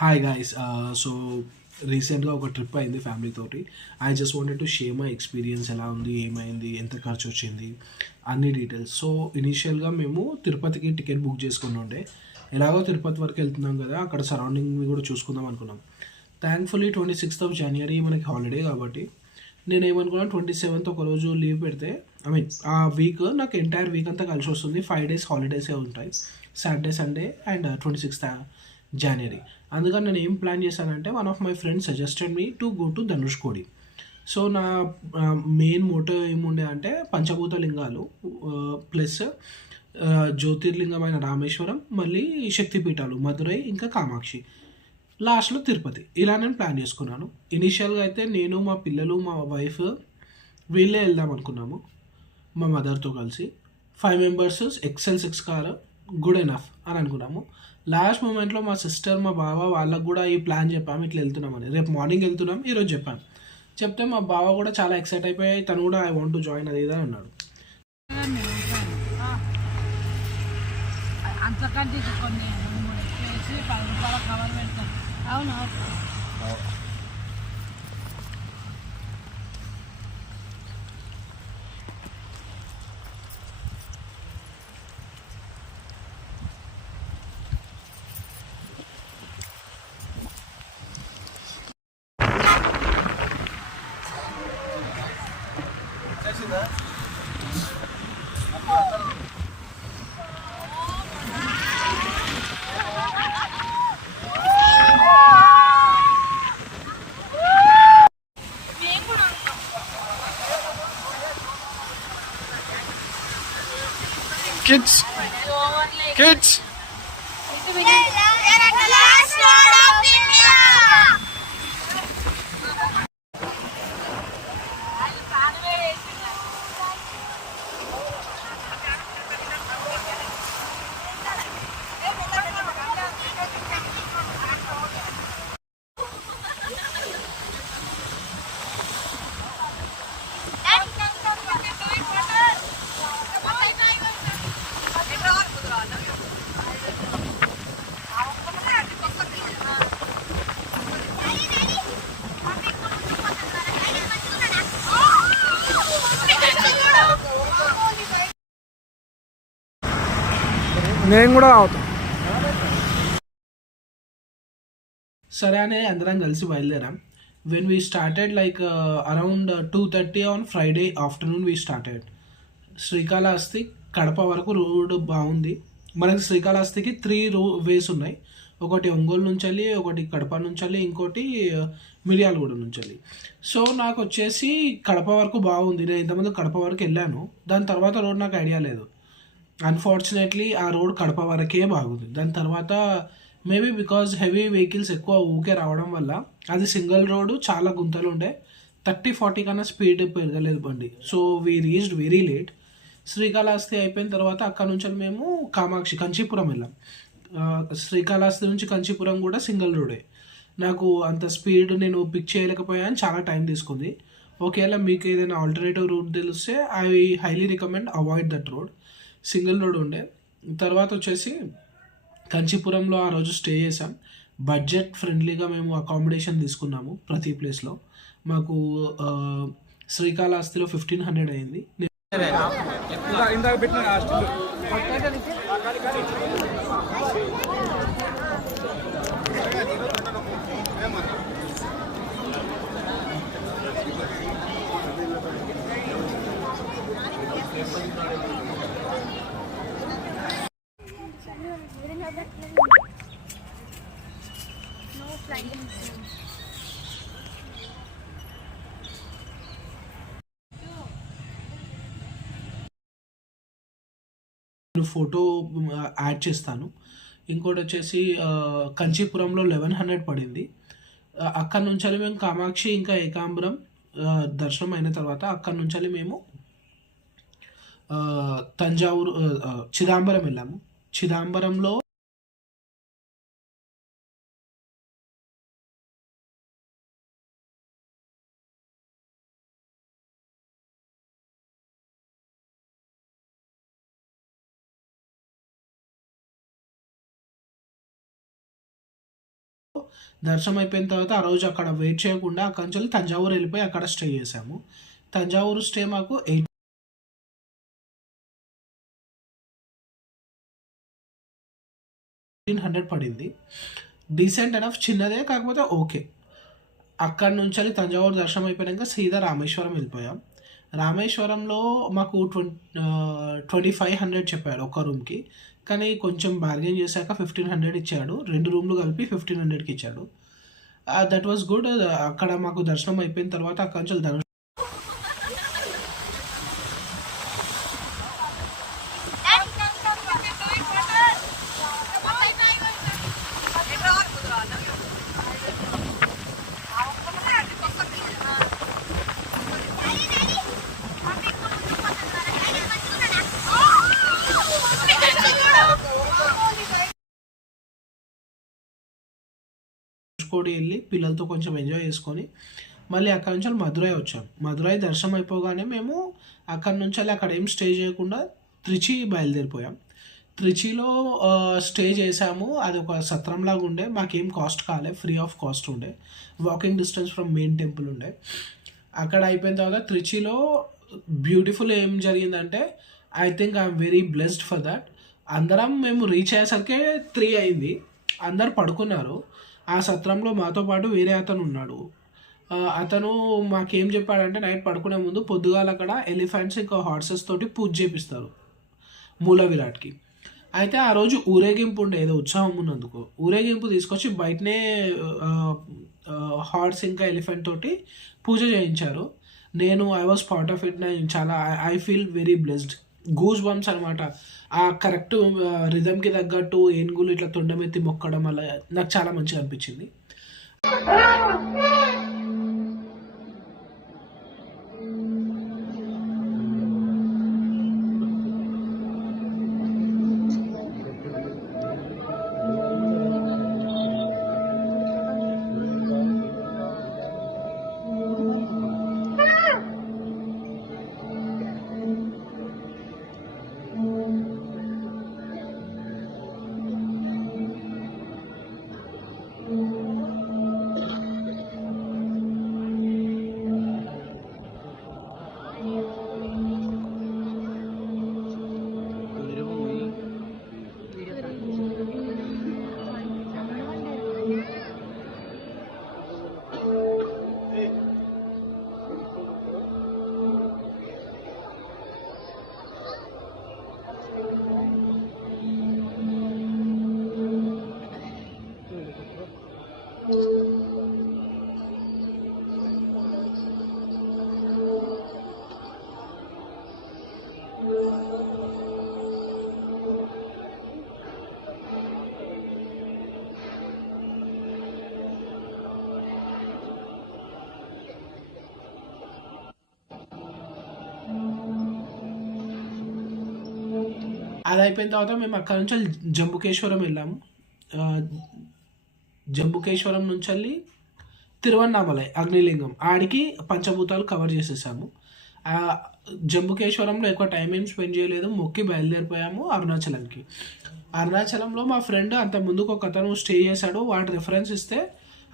Hi guys. So రీసెంట్గా ఒక trip అయింది ఫ్యామిలీ తోటి. I just wanted to share my experience. ఎలా ఉంది, ఏమైంది, ఎంత ఖర్చు వచ్చింది, అన్ని డీటెయిల్స్. సో ఇనీషియల్గా మేము తిరుపతికి టికెట్ బుక్ చేసుకుని ఉండే. ఎలాగో తిరుపతి వరకు వెళ్తున్నాం కదా, అక్కడ సరౌండింగ్ కూడా చూసుకుందాం అనుకున్నాం. థ్యాంక్ఫుల్లీ 26th జనవరి మనకి హాలిడే కాబట్టి నేను ఏమనుకున్నాను, 27th ఒక రోజు లీవ్ పెడితే, ఐ మీన్ ఆ వీక్ నాకు ఎంటైర్ వీక్ అంతా కలిసి వస్తుంది. 5 days హాలిడేసే ఉంటాయి, సాటర్డే సండే అండ్ 26th జనవరి. అందుకని నేను ఏం ప్లాన్ చేశానంటే, one of my friends suggested me to go to Dhanushkodi. So నా మెయిన్ మోటో ఏముండే అంటే, పంచభూత లింగాలు ప్లస్ జ్యోతిర్లింగమైన రామేశ్వరం, మళ్ళీ శక్తిపీఠాలు మధురై ఇంకా కామాక్షి, లాస్ట్లో తిరుపతి. ఇలా నేను ప్లాన్ చేసుకున్నాను. ఇనీషియల్గా అయితే నేను, మా పిల్లలు, మా వైఫ్ వీళ్ళే వెళ్దాం అనుకున్నాము, మా మదర్తో కలిసి. 5 members, XL6 car good enough అని అనుకున్నాము. లాస్ట్ మూమెంట్లో మా సిస్టర్, మా బావ వాళ్ళకు కూడా ఈ ప్లాన్ చెప్పాము, ఇట్లా వెళ్తున్నామని. రేపు మార్నింగ్ వెళ్తున్నాం, ఈరోజు చెప్పాను. చెప్తే మా బావ కూడా చాలా ఎక్సైట్ అయిపోయాయి. తను కూడా ఐ వాంట్ టు జాయిన్ అది ఇదని అన్నాడు. అంతకంటే కొన్ని వేసి 10 రూపాయల కవర్ పెడతాం. అవును. Kids! Kids! నేను కూడా అవుతాను. సరే అని అందరం కలిసి బయలుదేరాం. When we started like around 2:30 on Friday afternoon we started. Srikalahasti Kadapa వరకు రోడ్ బాగుంది. మనకి శ్రీకాళహస్తికి 3 వేస్ ఉన్నాయి. ఒకటి ఒంగోలు నుంచి వెళ్ళి, ఒకటి కడప నుంచి వెళ్ళి, ఇంకోటి మిర్యాలగూడ నుంచి వెళ్ళి. సో నాకు వచ్చేసి కడప వరకు బాగుంది. నేను ఇంతకుముందు కడప వరకు వెళ్ళాను, దాని తర్వాత రోడ్ నాకు ఐడియా లేదు. అన్ఫార్చునేట్లీ ఆ రోడ్ కడప వరకే బాగుంది. దాని తర్వాత మేబీ బికాజ్ హెవీ వెహికల్స్ ఎక్కువ ఊకే రావడం వల్ల అది సింగిల్ రోడ్, చాలా గుంతలు ఉండే. 30-40 కన్నా స్పీడ్ పెరగలేదు బండి. So we reached very late. Srikalahasti అయిపోయిన తర్వాత అక్కడ నుంచి మేము కామాక్షి, కంచీపురం వెళ్ళాం. శ్రీకాళహస్తి నుంచి కంచీపురం కూడా సింగిల్ రోడే. నాకు అంత స్పీడ్ నేను పిక్ చేయలేకపోయాను, చాలా టైం తీసుకుంది. ఒకవేళ మీకు ఏదైనా ఆల్టర్నేటివ్ రూట్ తెలిస్తే I highly recommend avoid that road. Single road ఉండే. తర్వాత వచ్చేసి కంచీపురంలో ఆ రోజు స్టే చేసాం. బడ్జెట్ ఫ్రెండ్లీగా మేము అకామిడేషన్ తీసుకున్నాము ప్రతి ప్లేస్లో. మాకు శ్రీకాళహస్తిలో 1500 అయింది. ఫోటో యాడ్ చేస్తాను. ఇంకోటి వచ్చేసి కంచీపురంలో 1100 పడింది. అక్కడ నుంచి మేము కామాక్షి ఇంకా ఏకాంబరం దర్శనం అయిన తర్వాత అక్కడ నుంచి మేము తంజావూరు, చిదంబరం వెళ్ళాము. చిదంబరంలో దర్శనం అయిపోయిన తర్వాత ఆ రోజు అక్కడ వెయిట్ చేయకుండా అక్కడి నుంచి తంజావూరు వెళ్ళిపోయి అక్కడ స్టే చేసాము. తంజావూరు స్టే మాకు 1800 పడింది. డీసెంట్ ఎనఫ్, చిన్నదే కాకపోతే ఓకే. అక్కడి నుంచి తంజావూరు దర్శనం అయిపోయాక సీదా రామేశ్వరం వెళ్ళిపోయాం. రామేశ్వరంలో మాకు 2500 చెప్పాడు ఒక రూమ్కి, కానీ కొంచెం బార్గెన్ చేశాక 1500 ఇచ్చాడు. 2 రూమ్లు కలిపి 1500కి ఇచ్చాడు. That was good. అక్కడ మాకు దర్శనం అయిపోయిన తర్వాత అక్కడి నుంచి ధనుష్కోడి వెళ్ళి పిల్లలతో కొంచెం ఎంజాయ్ చేసుకొని మళ్ళీ అక్కడ నుంచి మధురై వచ్చాం. మధురై దర్శనం అయిపోగానే మేము అక్కడి నుంచి అక్కడ ఏం స్టే చేయకుండా త్రిచి బయలుదేరిపోయాం. త్రిచిలో స్టే చేసాము. అది ఒక సత్రంలాగా ఉండే, మాకేం కాస్ట్ కాలే, ఫ్రీ ఆఫ్ కాస్ట్ ఉండే, walking distance from main temple ఉండే. అక్కడ అయిపోయిన తర్వాత త్రిచిలో బ్యూటిఫుల్ ఏం జరిగిందంటే, I think I'm very blessed for that. అందరం మేము రీచ్ అయ్యేసరికి 3 అయింది. అందరు పడుకున్నారు. ఆ సత్రంలో మాతో పాటు వేరే అతను ఉన్నాడు. అతను మాకేం చెప్పాడంటే, నైట్ పడుకునే ముందు పొద్దుగాల అక్కడ ఎలిఫెంట్స్ ఇంకా హార్సెస్ తోటి పూజ చేపిస్తారు మూల విరాట్కి. అయితే ఆ రోజు ఊరేగింపు ఉండే, ఏదో ఉత్సవం ఉన్నందుకు ఊరేగింపు తీసుకొచ్చి బయటనే హార్స్ ఇంకా ఎలిఫెంట్ తోటి పూజ చేయించారు. I was part of it. నేను చాలా I feel very blessed. Goose bumps అనమాట. ఆ కరెక్ట్ రిథమ్కి తగ్గట్టు ఏనుగులు ఇట్లా తొండమెత్తి మొక్కడం అలా నాకు చాలా మంచిగా అనిపించింది. అది అయిపోయిన తర్వాత మేము అక్కడ నుంచి జంబుకేశ్వరం వెళ్ళాము. జంబుకేశ్వరం నుంచి వెళ్ళి తిరువన్నామలై అగ్నిలింగం ఆడికి పంచభూతాలు కవర్ చేసేసాము. జంబుకేశ్వరంలో ఎక్కువ టైం ఏం స్పెండ్ చేయలేదు, మొక్కి బయలుదేరిపోయాము అరుణాచలంకి. అరుణాచలంలో మా ఫ్రెండ్ అంత ముందుకు ఒక అతను స్టే చేశాడు, వాటి రిఫరెన్స్ ఇస్తే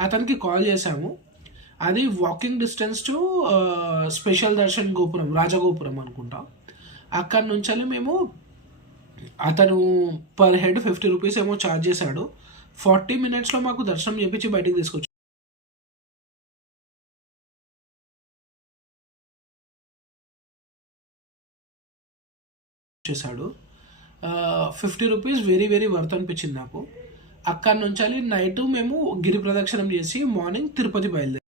అతనికి కాల్ చేశాము. అది walking distance to special Darshan గోపురం, రాజగోపురం అనుకుంటా. అక్కడ నుంచి మేము అతను పర్ హెడ్ 50 రూపీస్ ఏమో ఛార్జ్ చేశాడు. 40 మినిట్స్లో మాకు దర్శనం చేపించి బయటికి తీసుకొచ్చాడు. చేశాడు 50 రూపీస్ వెరీ వెరీ వర్త్ అనిపించింది నాకు. అక్కడ నుంచి నైట్ మేము గిరి ప్రదక్షిణం చేసి మార్నింగ్ తిరుపతి బయలుదేరి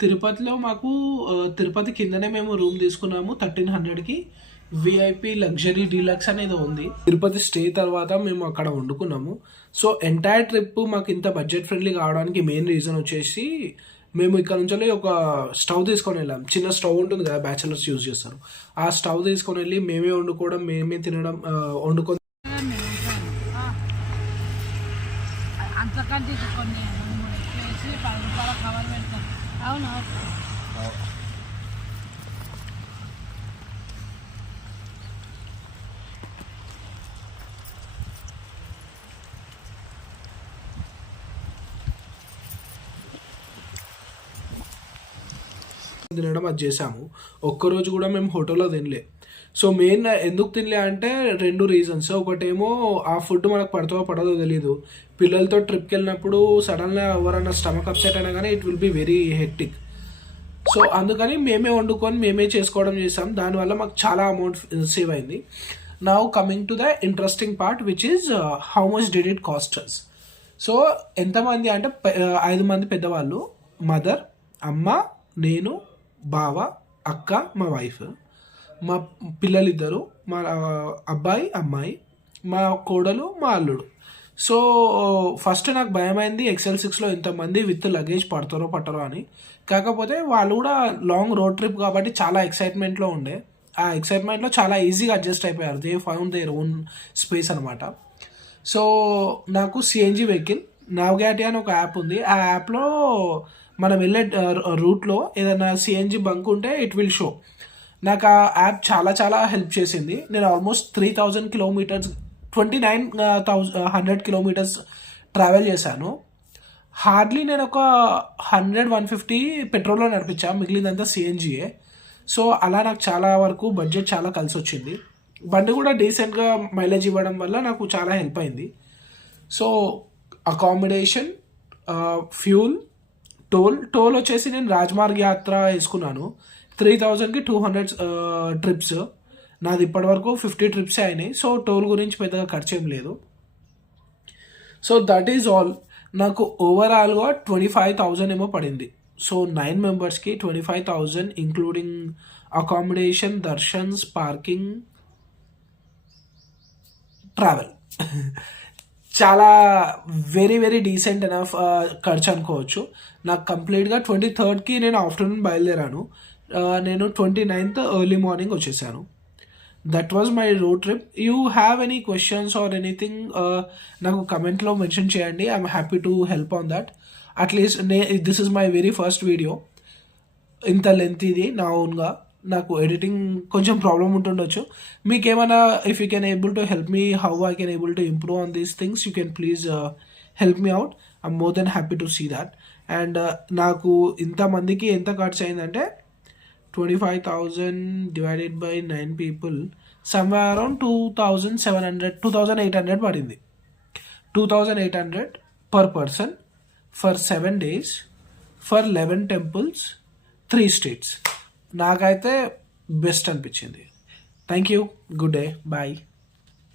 తిరుపతిలో మాకు తిరుపతి కిందనే మేము రూమ్ తీసుకున్నాము 1300కి. విఐపి లగ్జరీ డీలక్స్ అనేది ఉంది. తిరుపతి స్టే తర్వాత మేము అక్కడ వండుకున్నాము. సో ఎంటైర్ ట్రిప్ మాకు ఇంత బడ్జెట్ ఫ్రెండ్లీ కావడానికి మెయిన్ రీజన్ వచ్చేసి మేము ఇక్కడ నుంచి ఒక స్టవ్ తీసుకొని వెళ్ళాం. చిన్న స్టవ్ ఉంటుంది కదా, బ్యాచిలర్స్ యూజ్ చేస్తారు. ఆ స్టవ్ తీసుకొని వెళ్ళి మేమే వండుకోవడం, మేమే తినడం, వండుకొని అంతకంటే ఇది కొన్ని 2-3 ఎక్కువ వేసి 10 రూపాయల కవర్ పెడతారు. అవును. తినడం అది చేసాము. ఒక్కరోజు కూడా మేము హోటల్లో తినలే. సో మెయిన్ ఎందుకు తినలే అంటే 2 రీజన్స్. ఒకటేమో ఆ ఫుడ్ మనకు పడుతుందో పడదో తెలియదు. పిల్లలతో ట్రిప్కి వెళ్ళినప్పుడు సడన్గా ఎవరైనా స్టమక్ అప్సెట్ అయినా కానీ it will be very hectic. So అందుకని మేమే వండుకొని మేమే చేసుకోవడం చేసాం. దానివల్ల మాకు చాలా అమౌంట్ సేవ్ అయింది. Now coming to the interesting part which is how much did it cost us. So ఎంతమంది అంటే 5 మంది పెద్దవాళ్ళు, మదర్, అమ్మ, నేను, బావ, అక్క, మా వైఫ్, మా పిల్లలిద్దరు, మా అబ్బాయి, అమ్మాయి, మా కోడలు, మా అల్లుడు. సో ఫస్ట్ నాకు భయమైంది XL6లో ఇంతమంది విత్ లగేజ్ పడతారో పట్టరో అని. కాకపోతే వాళ్ళు కూడా లాంగ్ రోడ్ ట్రిప్ కాబట్టి చాలా ఎక్సైట్మెంట్లో ఉండే. ఆ ఎక్సైట్మెంట్లో చాలా ఈజీగా అడ్జస్ట్ అయిపోయారు. They found their own space అనమాట. సో నాకు సిఎన్జి వెహికల్ నావిగేటి అని ఒక యాప్ ఉంది. ఆ యాప్లో మనం వెళ్ళే రూట్లో ఏదైనా సిఎన్జి బంక్ ఉంటే ఇట్ విల్ షో. నాకు ఆ యాప్ చాలా చాలా హెల్ప్ చేసింది. నేను ఆల్మోస్ట్ 3000 కిలోమీటర్స్ 2900 కిలోమీటర్స్ ట్రావెల్ చేశాను. హార్డ్లీ నేను ఒక 100-150 పెట్రోల్లో నడిపించా, మిగిలిందంతా సిఎన్జియే. సో అలా నాకు చాలా వరకు బడ్జెట్ చాలా కలిసి వచ్చింది. బండి కూడా డీసెంట్గా మైలేజ్ ఇవ్వడం వల్ల నాకు చాలా హెల్ప్ అయింది. సో అకామిడేషన్, ఫ్యూల్, టోల్ వచ్చేసి నేను రాజమార్గ్ యాత్ర వేసుకున్నాను. 3000కి 200 ట్రిప్స్. నాది ఇప్పటివరకు 50 ట్రిప్సే అయినాయి. సో టోల్ గురించి పెద్దగా ఖర్చు ఏం లేదు. So that is all. నాకు ఓవరాల్గా 25,000 ఏమో పడింది. సో 9 మెంబర్స్కి 25,000 ఇంక్లూడింగ్ అకామిడేషన్, దర్శన్స్, పార్కింగ్, ట్రావెల్. చాలా వెరీ వెరీ డీసెంట్ ఎనఫ్ ఖర్చు అనుకోవచ్చు. నాకు కంప్లీట్గా 23rdకి నేను ఆఫ్టర్నూన్ బయలుదేరాను. నేను 29th ఎర్లీ మార్నింగ్ వచ్చేసాను. That was my road trip. You have any questions or anything నాకు కమెంట్లో మెన్షన్ చేయండి. I'm happy to help on that. At least this is my very first video. ఇంత లెంత్ ఇది నా ఓన్గా. నాకు ఎడిటింగ్ కొంచెం ప్రాబ్లం ఉంటుండొచ్చు. మీకు ఏమైనా if you can able to help me how I can able to improve on these things, you can please help me out. I'm more than happy to see that. And నాకు ఇంతమందికి ఎంత ఖర్చు అయిందంటే 25,000 divided by 9 people, somewhere around 2,800 పడింది. 2,800 per person for 7 days for 11 temples, 3 states. నాకైతే best అనిపించింది. Thank you. Good day. Bye.